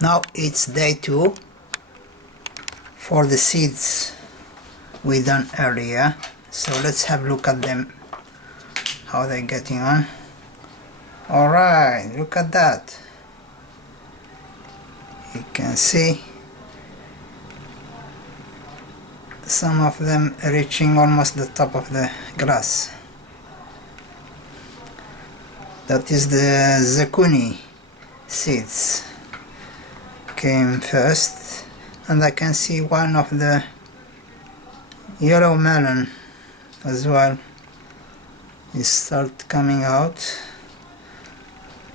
Now it's day 2 for the seeds we done earlier, so let's have a look at them, how they're getting on. Alright, look at that. You can see some of them reaching almost the top of the grass. That is the zucchini seeds came first, and I can see one of the yellow melon as well is start coming out.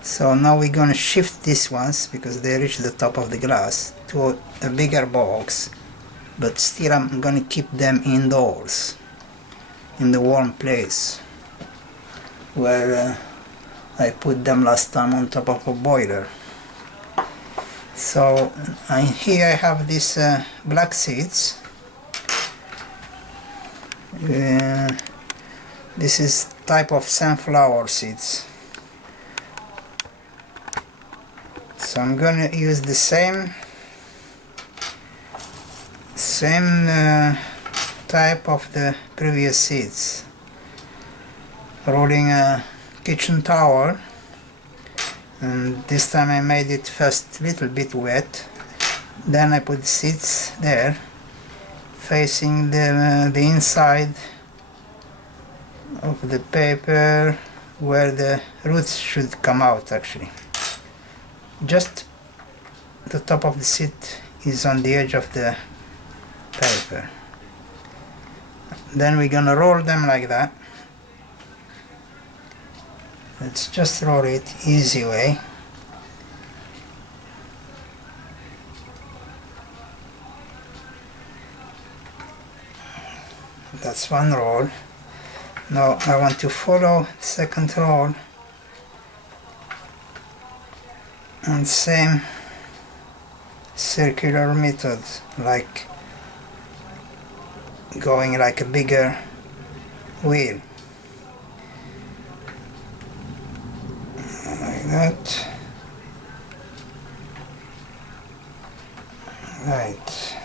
So now we're gonna shift these ones because they reach the top of the grass to a bigger box, but still I'm gonna keep them indoors in the warm place where I put them last time on top of a boiler. So here I have these black seeds. This is type of sunflower seeds. So I'm gonna use the same type of the previous seeds. Rolling a kitchen towel, and this time I made it first a little bit wet, then I put the seeds there facing the inside of the paper where the roots should come out. Actually, just the top of the seed is on the edge of the paper. Then we're gonna roll them like that. Let's just roll it easy way. That's one roll. Now I want to follow second roll and same circular method, like going like a bigger wheel. Like that. Right.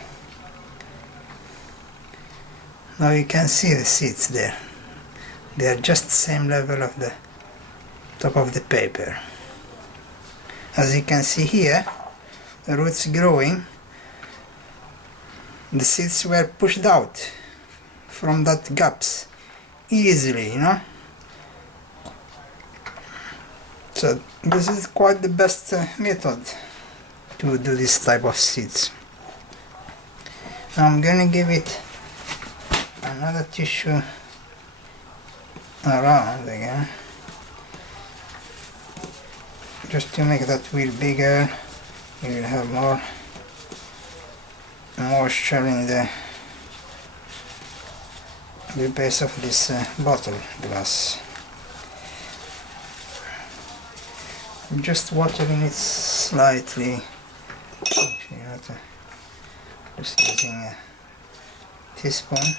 Now you can see the seeds there. They are just the same level of the top of the paper. As you can see here, the roots growing. The seeds were pushed out from that gaps easily, you know. So this is quite the best method to do this type of seeds. Now I'm gonna give it another tissue around again, just to make that wheel bigger. You will have more moisture in the base of this bottle glass. I'm just watering it slightly. Actually, just using a teaspoon.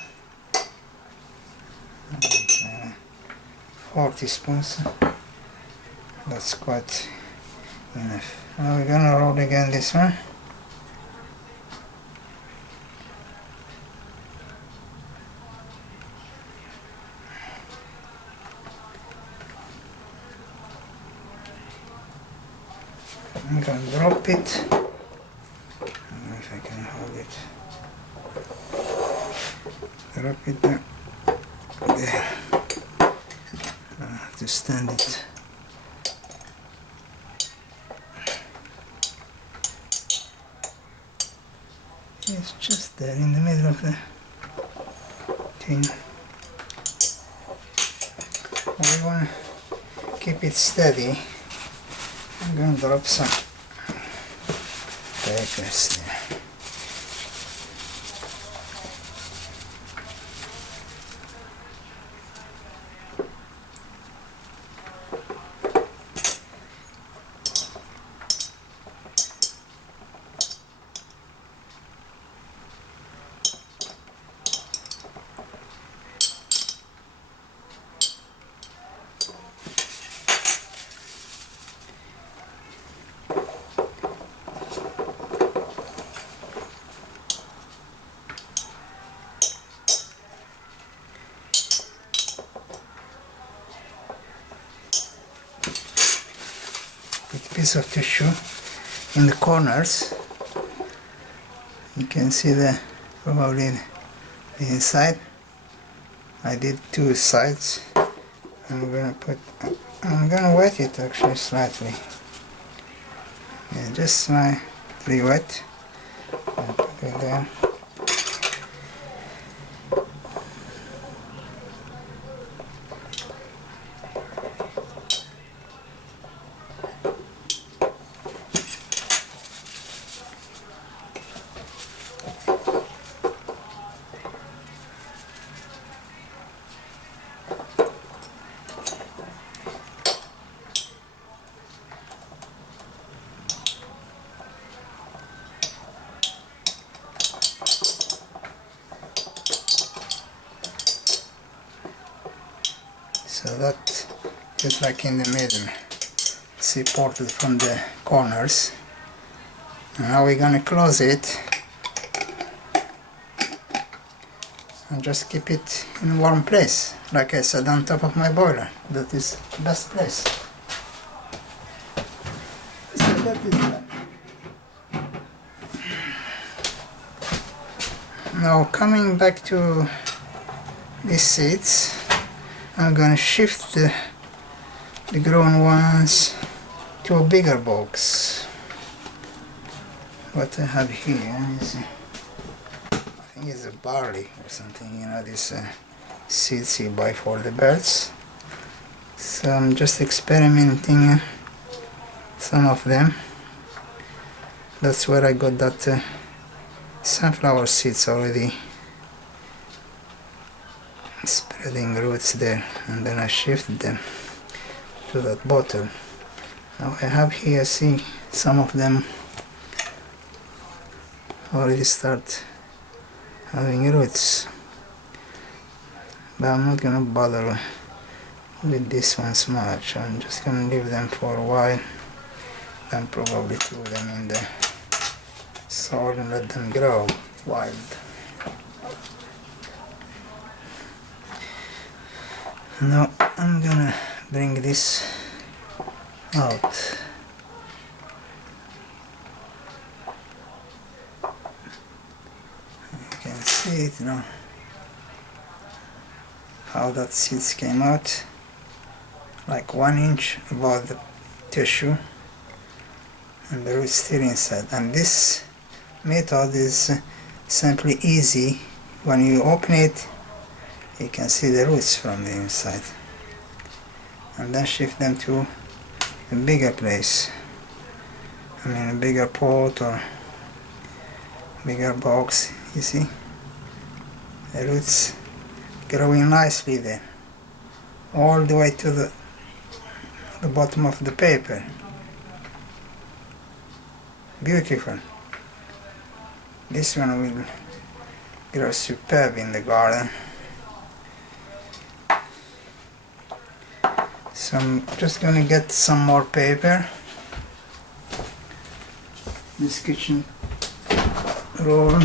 4 teaspoons. That's quite enough. Now we're gonna roll again this one. I'm gonna drop it. I don't know if I can hold it. Drop it there. I have to stand it. It's just there in the middle of the tin. We want to keep it steady. I'm going to drop some papers there. piece of tissue in the corners. You can see probably the inside. I did 2 sides. I'm gonna wet it actually slightly. Yeah, just slightly wet. And put it there. So that is like in the middle, supported from the corners. And now we're gonna close it and just keep it in a warm place. Like I said, on top of my boiler. That is the best place. So that is that. Now coming back to these seeds, I'm gonna shift the grown ones to a bigger box. What I have here is, I think it's a barley or something, you know, this seeds you buy for the birds. So I'm just experimenting some of them. That's where I got that sunflower seeds already spreading roots there, and then I shifted them to that bottle. Now I have here, see, some of them already start having roots, but I'm not gonna bother with this ones much. I'm just gonna leave them for a while, then probably throw them in the soil and let them grow wild. Now I'm gonna bring this out. You can see it now, how that seeds came out, like 1 inch above the tissue, and the roots still inside. And this method is simply easy. When you open it, you can see the roots from the inside, and then shift them to a bigger place. I mean a bigger pot or bigger box. You see the roots growing nicely there, all the way to the bottom of the paper. Beautiful. This one will grow superb in the garden. So I'm just gonna get some more paper. This kitchen roll.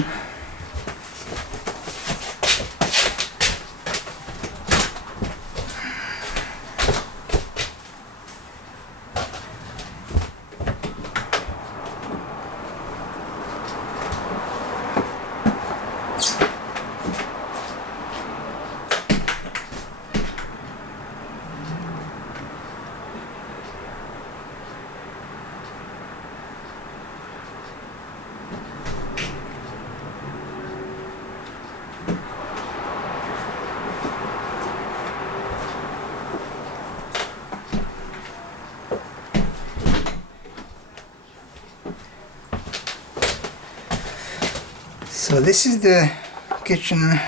So this is the kitchen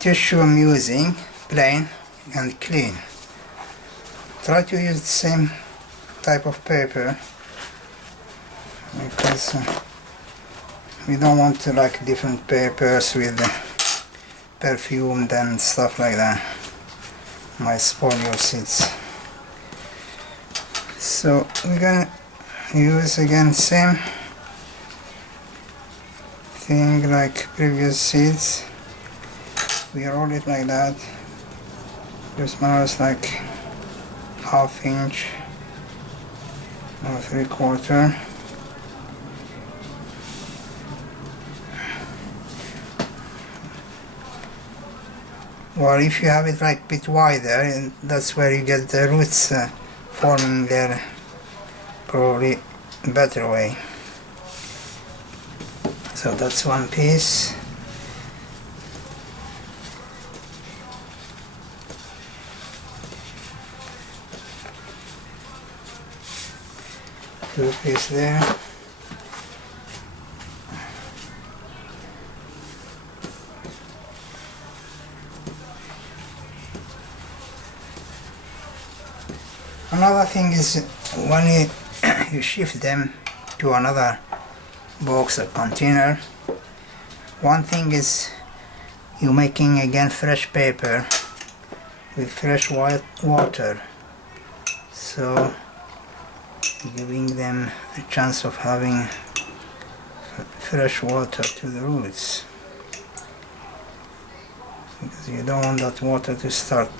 tissue I'm using, plain and clean. Try to use the same type of paper, because we don't want to like different papers with perfume and stuff like that. Might spoil your seeds. So we're gonna use again same thing like previous seeds. We roll it like that. This one was like 1/2 inch or 3/4. Or if you have it like a bit wider, and that's where you get the roots forming there, probably a better way. So that's one piece. Two pieces there. Another thing is when you shift them to another box or container, one thing is you're making again fresh paper with fresh white water, so giving them a chance of having fresh water to the roots, because you don't want that water to start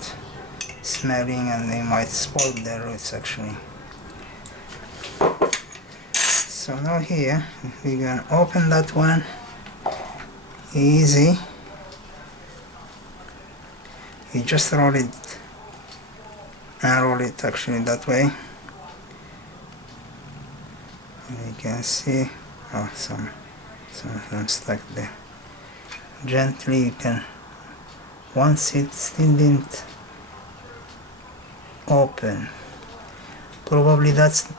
smelling and they might spoil their roots actually. So now here we're going to open that one, easy. You just roll it and roll it actually that way. And you can see, oh, some of them stuck there. Gently you can, once it still didn't open, probably that's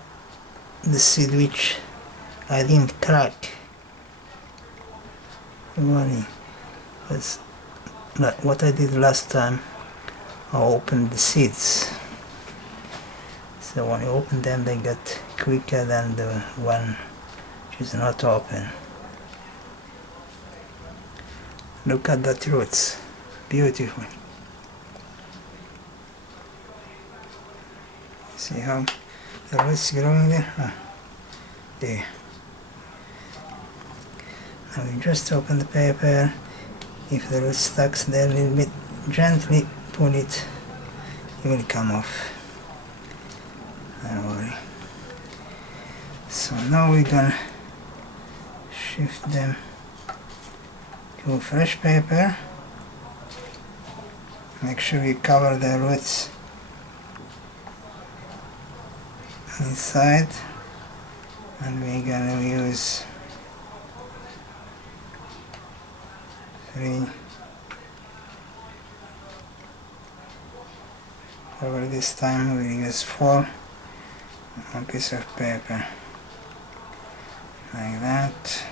the seed which I didn't crack. Really, that's like what I did last time. I opened the seeds, so when you open them they get quicker than the one which is not open. Look at that roots, beautiful. See how the roots growing there? Oh, there. Now we just open the paper. If the root stuck there a little bit, gently pull it, it will come off. Don't worry. So now we're gonna shift them to fresh paper. Make sure we cover the roots inside, and we're gonna use 3 over this time. We use 4 on a piece of paper like that.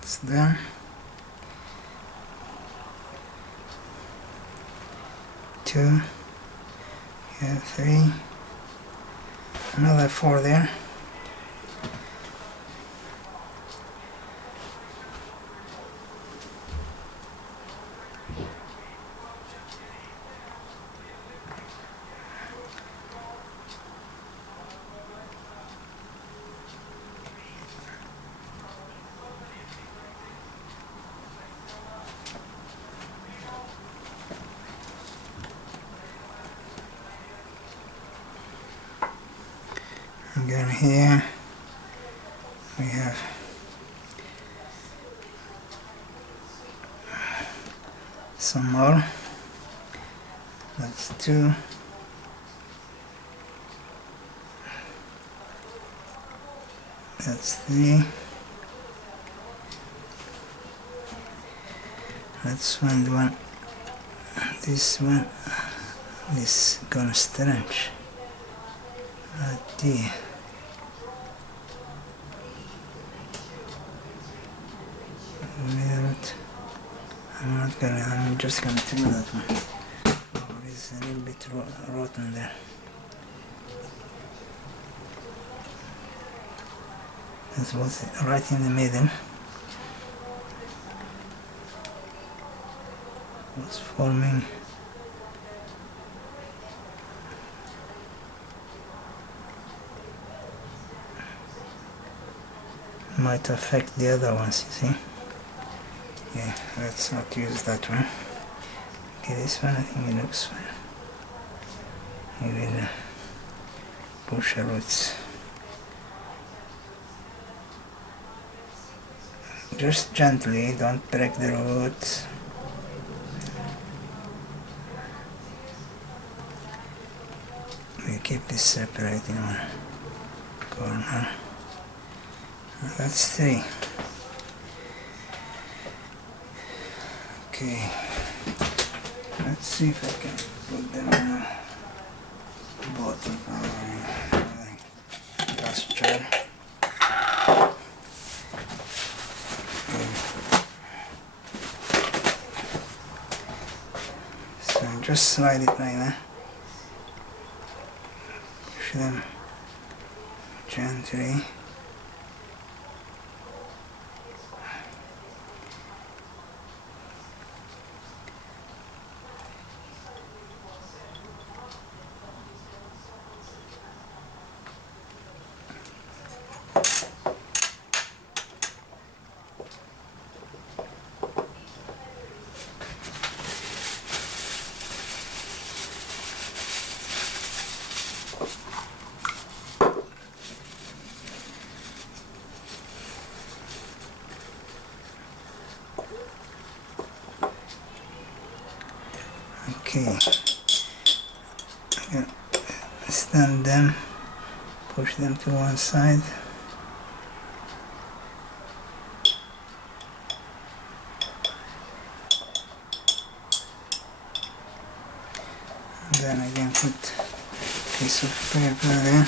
That's done. 2, yeah, 3, another 4 there. Again here we have some more. That's 2. That's 3. Let's find one. This one is gonna stretch. Right there. Weird. I'm just gonna trim that one. Oh, it's a little bit rotten there. This was right in the middle. Was forming might affect the other ones, you see. Yeah, let's not use that one. Okay, this one I think it looks fine. Maybe the bush roots. Just gently, don't break the roots. We keep this separate in one corner. That's 3. Okay, let's see if I can put them in a bottle of my glass jar. So just slide it like that. Push them gently. Okay, stand them, push them to one side. And then again put a piece of paper there.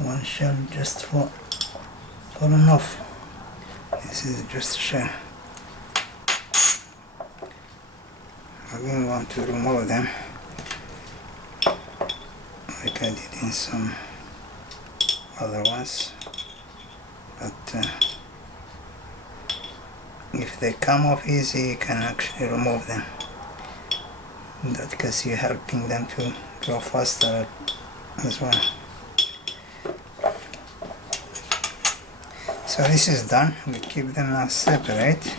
One shell just fallen off. This is just a shell. I didn't want to remove them like I did in some other ones, but if they come off easy, you can actually remove them. In that case, you're helping them to grow faster as well. So this is done. We keep them now separate. You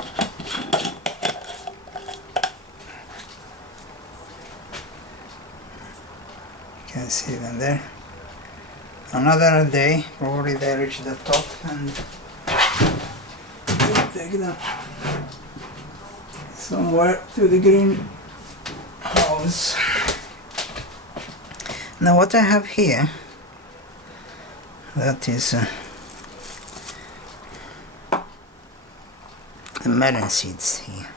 can see them there. Another day, probably they reach the top, and we'll take them somewhere to the greenhouse. Now what I have here, that is the melon seeds here.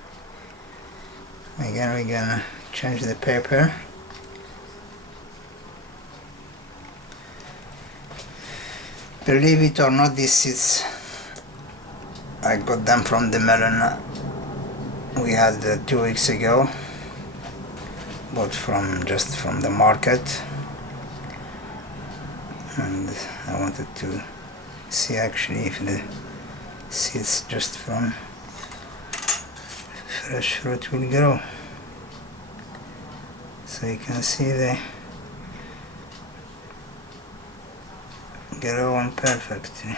Again, we're gonna change the paper. Believe it or not, these seeds, I got them from the melon we had 2 weeks ago. Bought just from the market, and I wanted to see actually if the seeds just from fresh fruit will grow. So you can see they grow on perfectly.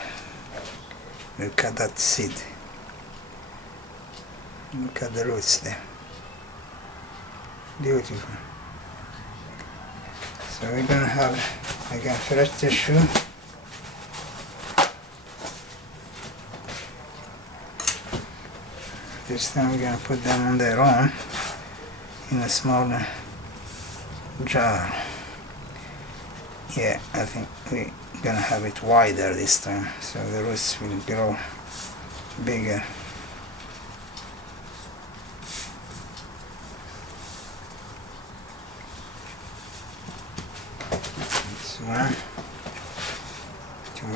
Look at that seed. Look at the roots there. Beautiful. So we're gonna have again fresh tissue. This time we're gonna put them on their own in a small jar. Yeah, I think we're gonna have it wider this time, so the roots will grow bigger. This one, two.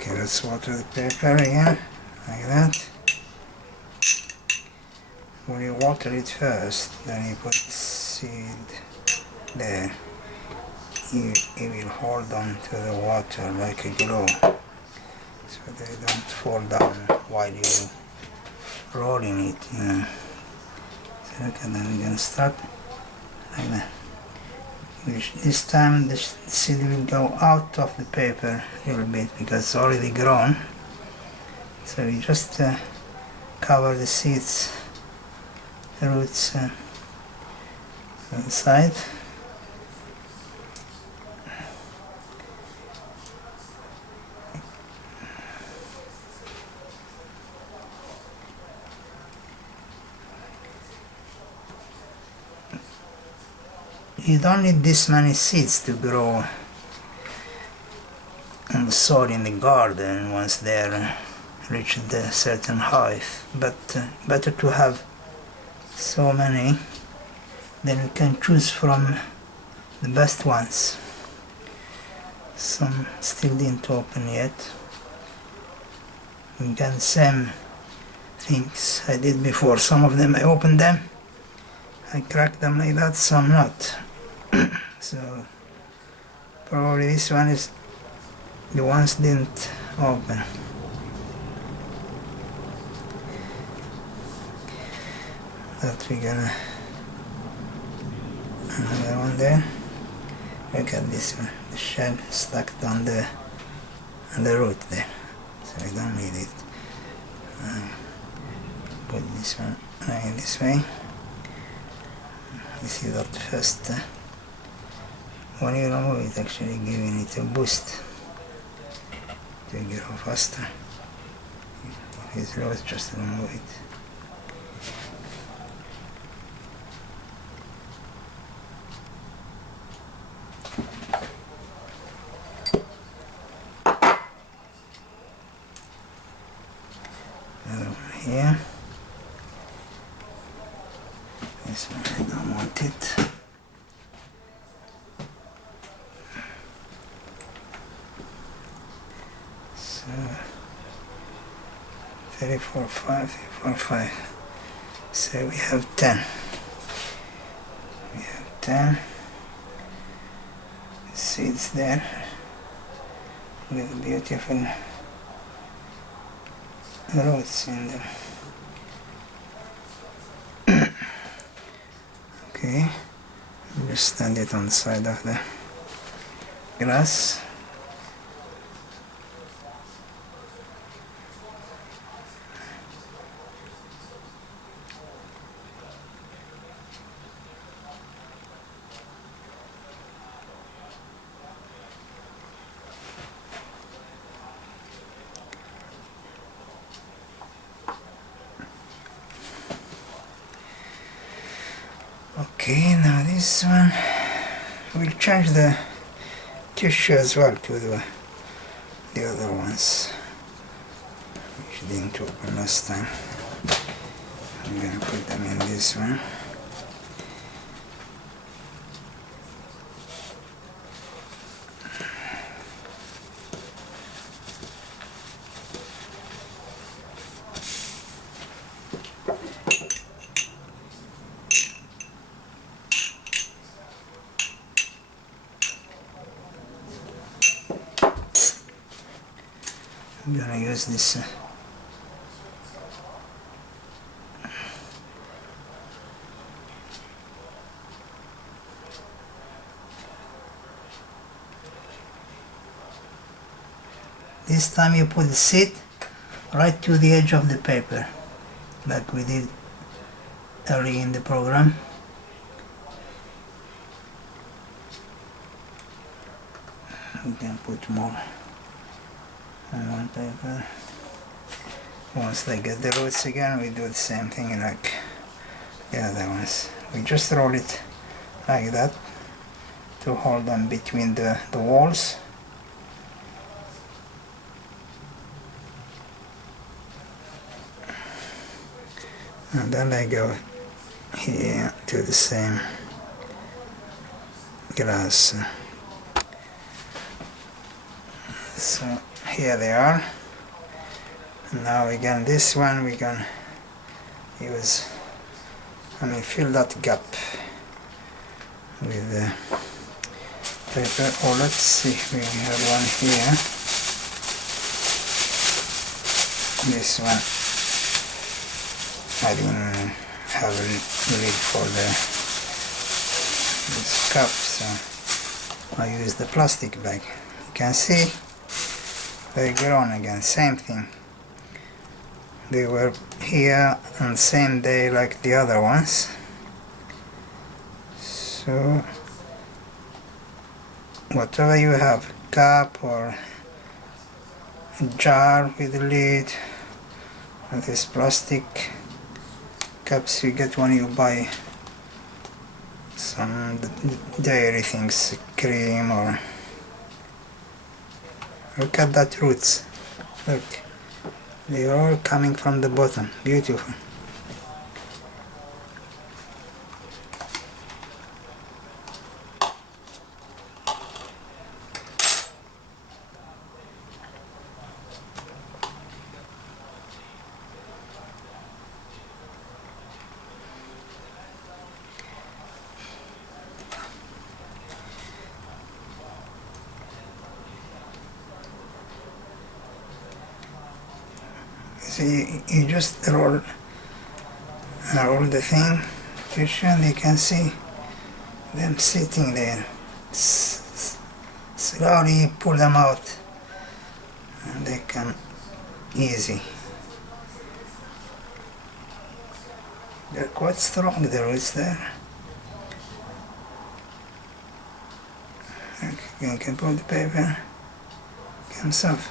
Okay, let's water the paper again, like that. When you water it first, then you put seed there. It will hold on to the water like a glue, so they don't fall down while you're rolling it, you know. So look at that, we're gonna start like that. This time the seed will go out of the paper a little bit because it's already grown. So we just cover the seeds, the roots on the side. You don't need this many seeds to grow on the soil in the garden once they're reached a certain height, but better to have so many, then you can choose from the best ones. Some still didn't open yet. Again, same things I did before. Some of them I opened them, I cracked them like that, some not. So probably this one is the ones didn't open. That we're gonna another one there. Look at this one, the shell stuck on the root there, so we don't need it. Put this one right this way. You see that first when you remove it, actually giving it a boost to grow faster. If it's low, just remove it. Another one here. This one I don't want it. So 34, 5, 34, 5. So we have 10. We have 10 seeds there with beautiful roots in them. Okay, just stand it on the side of the grass. Okay, now this one, we'll change the tissue as well to the other ones, which didn't open last time. I'm gonna put them in this one. I'm gonna use this this time you put the seed right to the edge of the paper, like we did early in the program. We can put more on one paper. Once they get the roots again, we do the same thing like the other ones. We just roll it like that to hold them between the walls. And then I go here to the same glass. So here they are. And now again, this one we can use, fill that gap with the paper. Oh, let's see, we have one here. This one I didn't have a lid for this cup, so I use the plastic bag. You can see they grown again, same thing. They were here on the same day like the other ones. So whatever you have, cup or a jar with a lid, or this plastic cups you get when you buy some dairy things, cream, or look at that roots. Look, they are all coming from the bottom. Beautiful. So you just roll the thing, and you can see them sitting there. Slowly pull them out, and they come easy. They're quite strong, the roots there. Okay, you can pull the paper, comes off.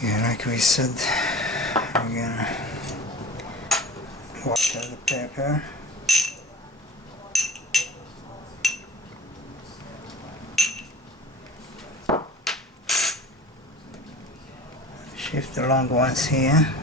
Yeah, like we said, we're gonna water the paper. Shift the long ones here.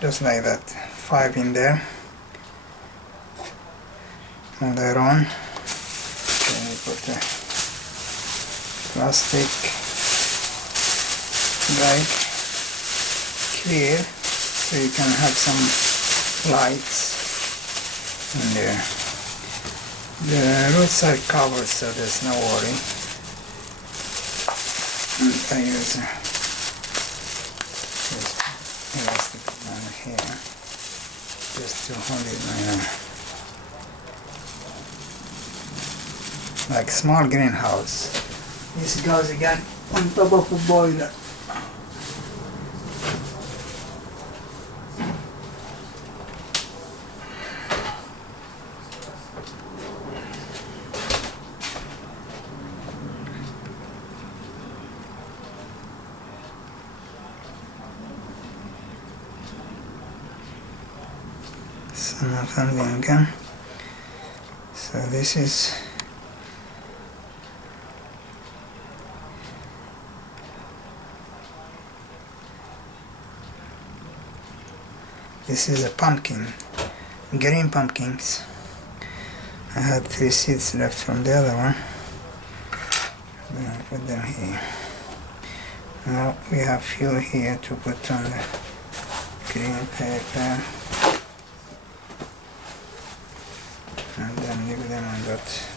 Just like that, 5 in there. And they're on. Then we put the plastic bag clear so you can have some lights in there. The roots are covered, so there's no worry. And I use just to hold it like small greenhouse. This goes again on top of a boiler. Some of them again. So this is a pumpkin, green pumpkins. I had 3 seeds left from the other one. Then I put them here. Now we have few here to put on the green paper. And then leave them on that